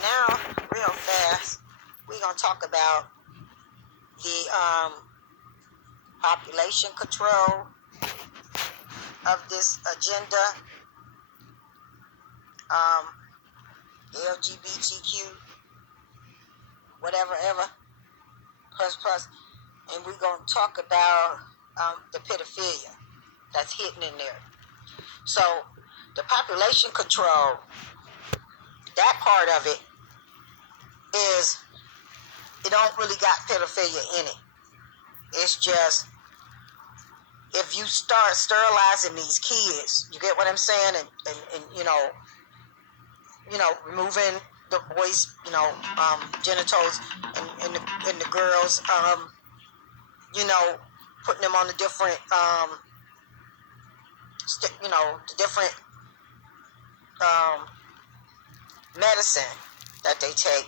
now, real fast, we're going to talk about the population control of this agenda, LGBTQ, whatever, ever, plus, and we're going to talk about the pedophilia that's hidden in there. So, the population control, that part of it is, it don't really got pedophilia in it. It's just, if you start sterilizing these kids, you get what I'm saying, and removing the boys, genitals, and the girls, putting them on the different, the different medicine that they take.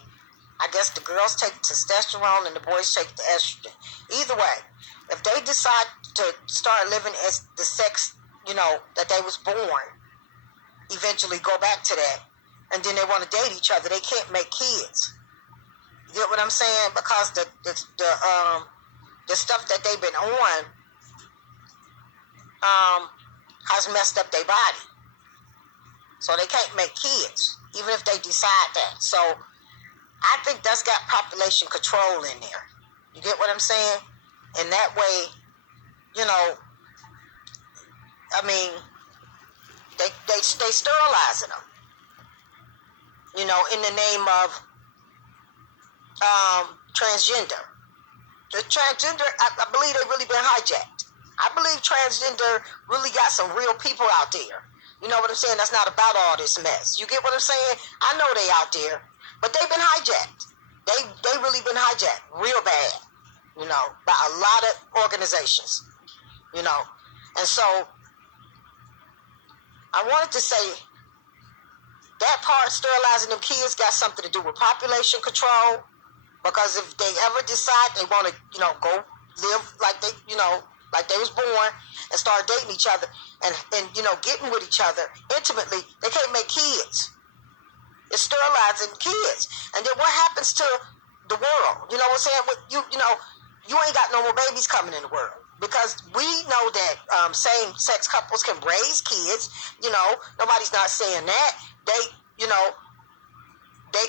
I guess the girls take testosterone and the boys take the estrogen. Either way, if they decide to start living as the sex, that they was born, eventually go back to that, and then they want to date each other, they can't make kids. You get what I'm saying? Because the stuff that they've been on has messed up their body. So they can't make kids, even if they decide that. So I think that's got population control in there. You get what I'm saying? And that way, they sterilizing them. In the name of transgender. The transgender, I believe they really been hijacked. I believe transgender really got some real people out there. You know what I'm saying? That's not about all this mess. You get what I'm saying? I know they out there, but they've been hijacked. They really been hijacked real bad, by a lot of organizations, And so I wanted to say that part, sterilizing them kids, got something to do with population control, because if they ever decide they want to, go live like they, like they was born and start dating each other and getting with each other intimately, they can't make kids. It's sterilizing kids. And then what happens to the world? You know what I'm saying? You ain't got no more babies coming in the world. Because we know that same-sex couples can raise kids. Nobody's not saying that. They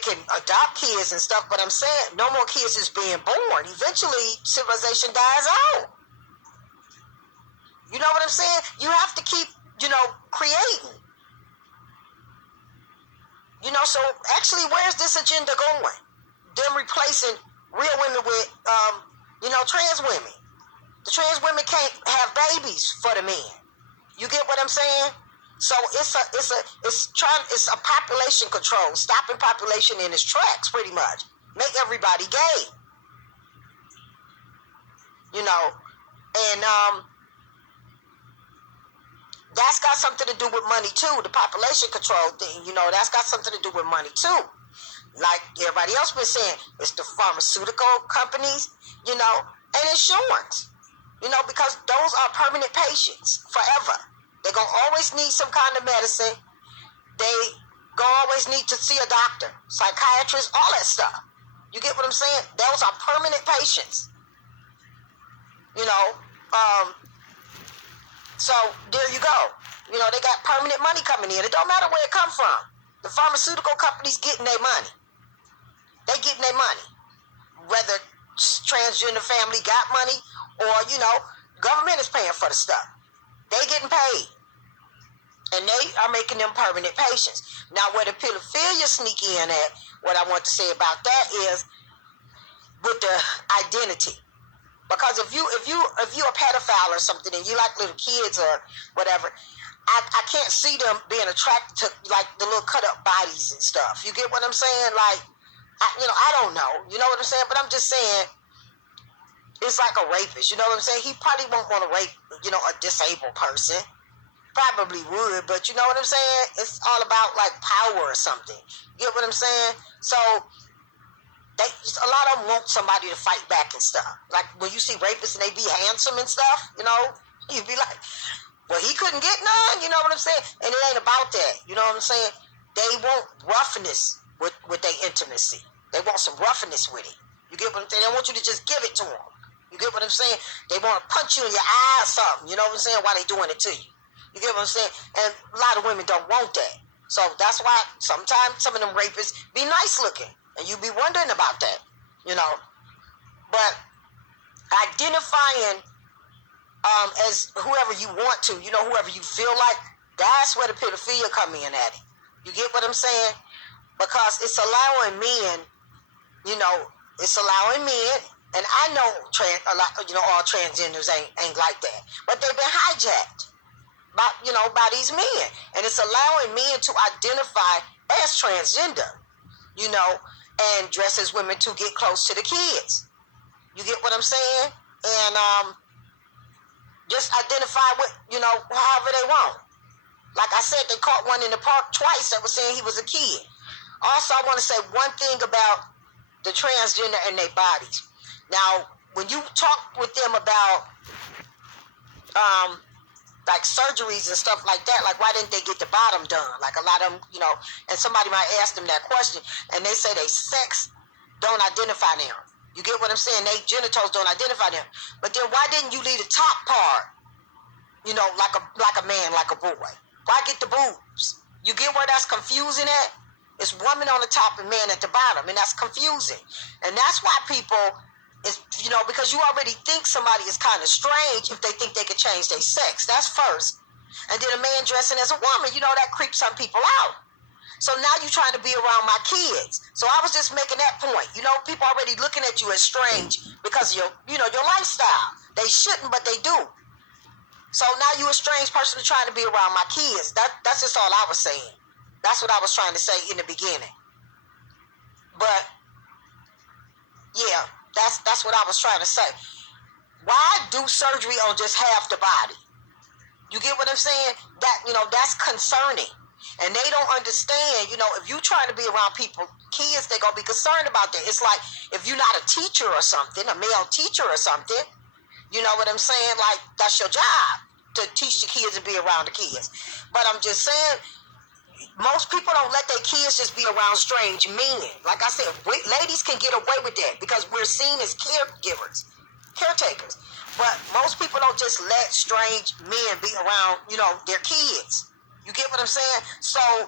can adopt kids and stuff, but I'm saying no more kids is being born. Eventually, civilization dies out. You know what I'm saying? You have to keep, creating. So actually, where's this agenda going? Them replacing real women with, trans women. The trans women can't have babies for the men. You get what I'm saying? So it's a population control, stopping population in its tracks, pretty much. Make everybody gay. And that's got something to do with money too. The population control thing, that's got something to do with money too. Like everybody else been saying, it's the pharmaceutical companies, and insurance. Because those are permanent patients forever. They're going to always need some kind of medicine. They going to always need to see a doctor, psychiatrist, all that stuff. You get what I'm saying? Those are permanent patients. So there you go. They got permanent money coming in. It don't matter where it come from. The pharmaceutical companies getting their money. They getting their money. Whether transgender family got money or, government is paying for the stuff. They getting paid. And they are making them permanent patients. Now, where the pedophilia sneak in at, what I want to say about that is with the identity. Because if you a pedophile or something and you like little kids or whatever, I can't see them being attracted to like the little cut up bodies and stuff. You get what I'm saying? Like, I don't know. You know what I'm saying? But I'm just saying, it's like a rapist. You know what I'm saying? He probably won't want to rape, a disabled person. Probably would, but you know what I'm saying? It's all about like power or something. You get what I'm saying? So a lot of them want somebody to fight back and stuff. Like when you see rapists and they be handsome and stuff, you'd be like, well, he couldn't get none. You know what I'm saying? And it ain't about that. You know what I'm saying? They want roughness with their intimacy. They want some roughness with it. You get what I'm saying? They don't want you to just give it to them. You get what I'm saying? They want to punch you in your eye or something. You know what I'm saying? While they doing it to you. You get what I'm saying? And a lot of women don't want that. So that's why sometimes some of them rapists be nice looking. And you be wondering about that. You know. But identifying as whoever you want to, you know, whoever you feel like, that's where the pedophilia come in at it. You get what I'm saying? Because it's allowing men, you know, it's allowing men, and I know all transgenders ain't like that, but they've been hijacked by these men, and it's allowing men to identify as transgender, you know, and dress as women to get close to the kids. You get what I'm saying? And just identify with, you know, however they want. Like I said, they caught one in the park twice that was saying he was a kid. Also, I want to say one thing about the transgender and their bodies. Now, when you talk with them about like surgeries and stuff like that, like why didn't they get the bottom done? Like a lot of them, you know, and somebody might ask them that question, and they say they sex don't identify them. You get what I'm saying? They genitals don't identify them. But then why didn't you leave the top part, you know, like a man, like a boy? Why get the boobs? You get where that's confusing at? It's woman on the top and man at the bottom, and that's confusing. And that's why people is, you know, because you already think somebody is kind of strange if they think they could change their sex. That's first. And then a man dressing as a woman, you know, that creeps some people out. So now you're trying to be around my kids. So I was just making that point. You know, people already looking at you as strange because of your lifestyle. They shouldn't, but they do. So now you're a strange person trying to be around my kids. That's just all I was saying. That's what I was trying to say in the beginning. But yeah, that's what I was trying to say. Why do surgery on just half the body? You get what I'm saying? That's concerning. And they don't understand, you know, if you trying to be around kids, they're going to be concerned about that. It's like if you're not a teacher or something, a male teacher or something, you know what I'm saying? Like, that's your job, to teach the kids and be around the kids. But I'm just saying, most people don't let their kids just be around strange men. Like I said, ladies can get away with that because we're seen as caretakers. But most people don't just let strange men be around, you know, their kids. You get what I'm saying? So,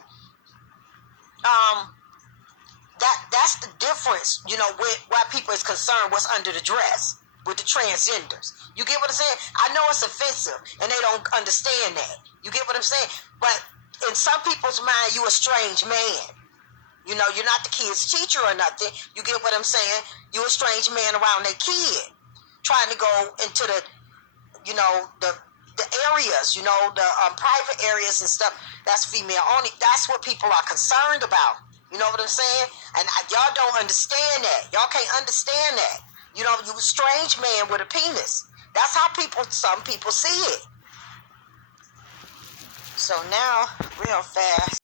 that's the difference, you know, with why people is concerned what's under the dress with the transgenders. You get what I'm saying? I know it's offensive, and they don't understand that. You get what I'm saying? But in some people's mind, you a strange man. You know, you're not the kid's teacher or nothing. You get what I'm saying? You a strange man around their kid, trying to go into the, you know, the areas, you know, the private areas and stuff that's female only. That's what people are concerned about. You know what I'm saying? And y'all don't understand that. Y'all can't understand that. You know, you a strange man with a penis. That's how some people see it. So now, real fast.